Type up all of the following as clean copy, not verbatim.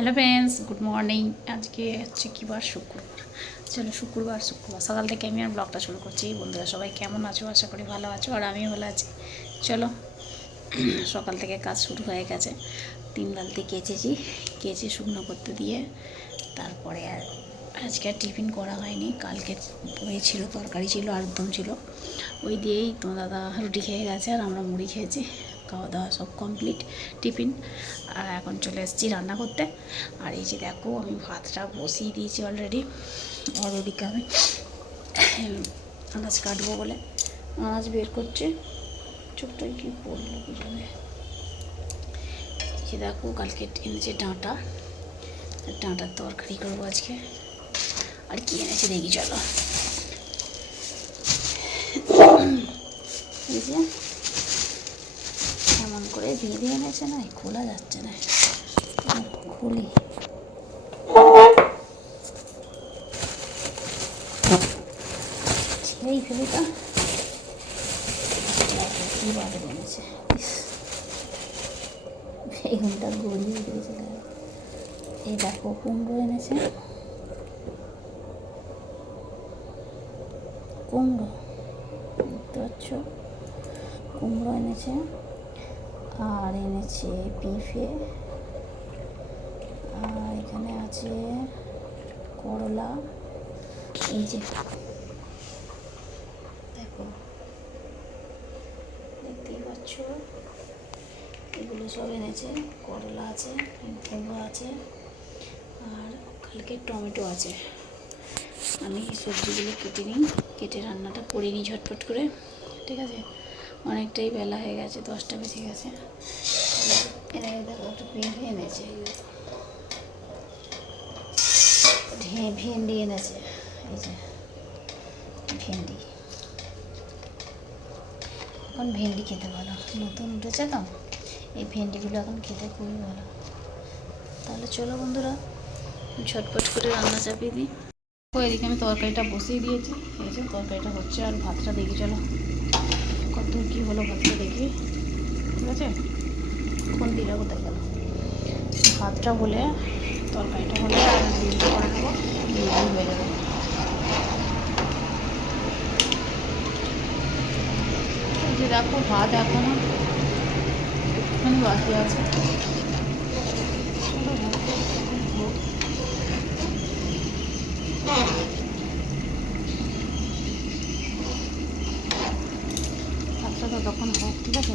Hello friends, good morning. আজকে হচ্ছে কি বার? শুক্রবার। চলো শুক্রবার সকাল থেকে আমি আর ব্লগটা শুরু করছি। বন্ধুরা সবাই কেমন আছো? আশা করি ভালো আছো, আর আমিও ভালো আছি। চলো, সকাল থেকে কাজ শুরু হয়ে গেছে। 3 বালতি কেচেছি, কেচে শুকনো করতে দিয়ে তারপরে আর আজকে আর টিফিন করা হয়নি। কালকে ওই ছিল, তরকারি ছিল, আলুর দম ছিল, ওই দিয়েই তোমার দাদা রুটি খেয়ে গেছে আর আমরা মুড়ি খেয়েছি। খাওয়া দাওয়া সব কমপ্লিট, টিফিন। আর এখন চলে এসেছি রান্না করতে। আর এই যে দেখো, আমি ভাতটা বসিয়ে দিয়েছি অলরেডি। আর ওদিকে আমি আনাজ কাটবো বলে আনাজ বের করছে। চোখটাই কি পড়লো কি জানে। এই যে দেখো, কালকে এনেছে ডাঁটা, ডাঁটার তরকারি করবো আজকে। আর কি এনেছে দেখি, চলো। এই যে এমন করে বেঁধে এনেছে, না খোলা যাচ্ছে না, খুলি। ছেড়েই ফেলি তা, কীভাবে এনেছে। বেগুনটা গড়িয়ে দিয়েছে। এই দেখো, কুমড়ো এনেছে, কুমড়ো দেখতে পাচ্ছ, কুমড়ো এনেছে। আর এনেছে পিঁপে, আর এখানে আছে করলা। এই যে দেখো, দেখতেই পাচ্ছ, এগুলো সব এনেছে। করলা আছে, কুমড়ো আছে, আর কালকে টমেটো আছে। আমি সবজিগুলো কেটে নিই, কেটে রান্নাটা করে নিই ঝটপট করে, ঠিক আছে। অনেকটাই বেলা হয়ে গেছে, 10টা বেজে গেছে। দেখো, একটু পেঁপে এনেছে, ভেন্ডি এনেছে। এই যে ভেন্ডি, এখন ভেন্ডি খেতে ভালো, নতুন উঠেছে তো, এই ভেন্ডিগুলো এখন খেতে খুবই ভালো। তাহলে চলো বন্ধুরা, ঝটপট করে রান্না চাপিয়ে দিই। এদিকে আমি তরকারিটা বসিয়ে দিয়েছি, এই যে তরকারিটা হচ্ছে। আর ভাতটা দেখি, চলো কত কী হলো ভাতটা দেখি, ঠিক আছে। কোন দিলে কোথায় গেল? ভাতটা হলে, তরকারিটা হলে আর ডিমটা করে নেবো, ডিম হয়ে যাবে। এই যে দেখো, ভাত এখনো একটুখানি বাকি আছে। ভাতটা ততক্ষণ হোক, ঠিক আছে।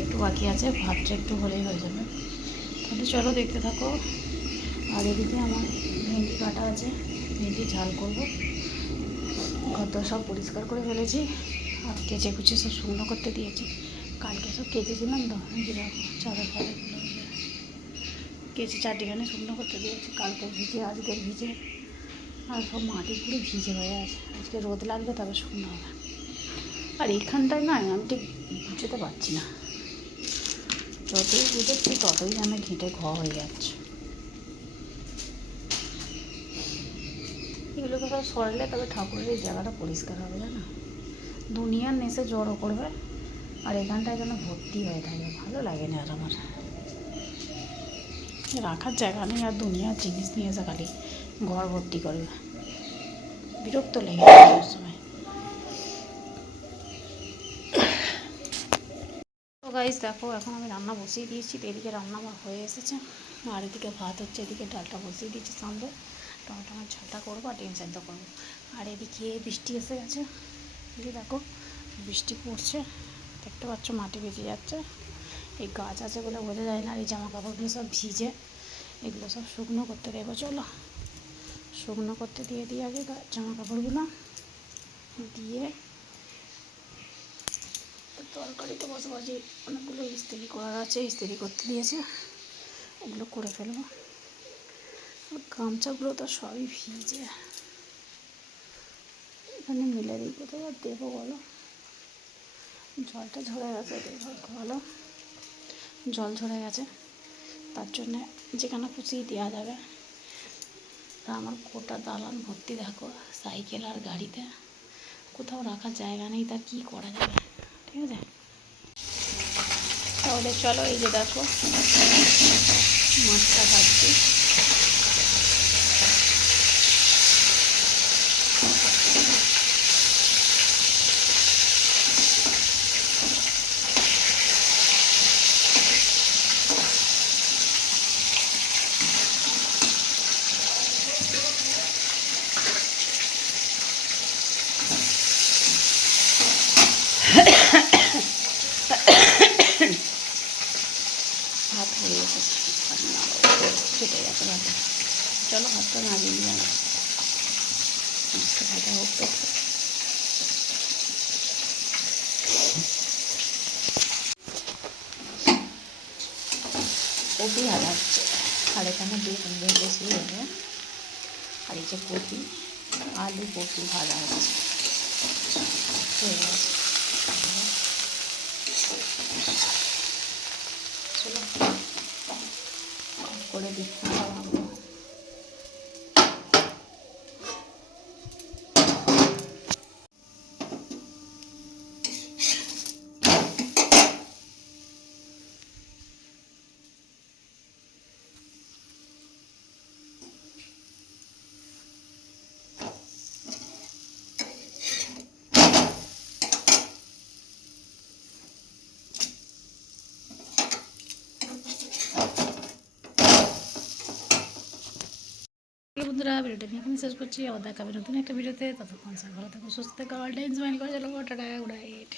একটু বাকি আছে, ভাতটা একটু হলেই হয়ে যাবে। তাহলে চলো দেখতে থাকো। আর এদিকে আমার ভেন্ডি কাটা আছে, ভেন্ডি ঝাল করবো। ঘর সব পরিষ্কার করে ফেলেছি, আর কেচে কুচে সব শুকনো করতে দিয়েছি। কালকে সব কেচেছিলাম তো, যেরকম চাদর ফাদরগুলো কেচে চারটিখানে শুকনো করতে দিয়েছি। কালকে ভিজে, আজকের ভিজে, আর সব মাটি পুরো ভিজে হয়ে আছে। আজকে রোদ লাগবে, তবে শুকনো হবে। আর এখানটায় না, আমি ঠিক বুঝতে পারছি না, যতই বুঝেছি ততই যেন ঘেঁটে হয়ে যাচ্ছে। এগুলোকে সব সরালে তবে ঠাকুরের এই জায়গাটা পরিষ্কার হবে, জানো। দুনিয়ার নেশে জড়ো করবে, আর এখানটায় যেন ভর্তি হয়ে থাকে, ভালো লাগে না। আর আমার রাখার জায়গা নেই, আর দুনিয়ার জিনিস নিয়ে এসে খালি ঘর ভর্তি করবে, বিরক্ত লেগে যায় সব সময়। তো গাইস দেখো, এখন আমি রান্না বসিয়ে দিয়েছি। এদিকে রান্না আমার হয়ে এসেছে, আর এদিকে ভাত হচ্ছে, এদিকে ডালটা বসিয়ে দিয়েছি সামনে। টমেটো আমার ঝালটা করবো আর ডিম সেদ্ধ করবো। আর এদিকে বৃষ্টি এসে গেছে, এদিকে দেখো বৃষ্টি পড়ছে, দেখতে পাচ্ছ মাটি ভিজে যাচ্ছে। এই গাছ আছে বলে বোঝা যায় না, আর এই জামা কাপড়গুলো সব ভিজে, এগুলো সব শুকনো করতে দেবো। চলো শুকনো করতে দিয়ে দিই আগে জামা কাপড়গুলো, দিয়ে তরকারিতে বসে অনেকগুলো ইস্ত্রি করার আছে, ইস্ত্রি করতে দিয়েছে, ওগুলো করে ফেলবো। গামছাগুলো তো সবই ভিজে, এখানে মিলে দিই, কোথায় আর দেবো বলো। জলটা ঝরে গেছে, ভালো জল ঝরে গেছে, তার জন্যে যেখানে খুশি দেওয়া যাবে। আর আমার গোটা দালান ভর্তি দেখো সাইকেল আর গাড়িতে, কোথাও রাখার জায়গা নেই, তা কী করা যাবে, ঠিক আছে। তাহলে চলো, এই যে দেখো মাছটা ভাজছি। ভাত হয়ে গেছে, ছুটে গেছে ভাতে। চলো ভাতটা নামিয়ে নিয়ে আমি মাছটা ভাজা হোক তো। কপি ভাজা হচ্ছে, আর এখানে বেগুন ভেজেছি এনে, আর এই যে কপি, আলু কপি ভাজা হচ্ছে, হয়ে গেছে। চলো করে দিই খাওয়া। বন্ধুরা, ভিডিওটা নিয়ে এখানে শেষ করছি। আবার দেখা হবে নতুন একটা ভিডিওতে। ততক্ষণ সব ভালো থাকো, সুস্থ থাকো, অল টাইম স্মাইল করে চলো। Tata, good night.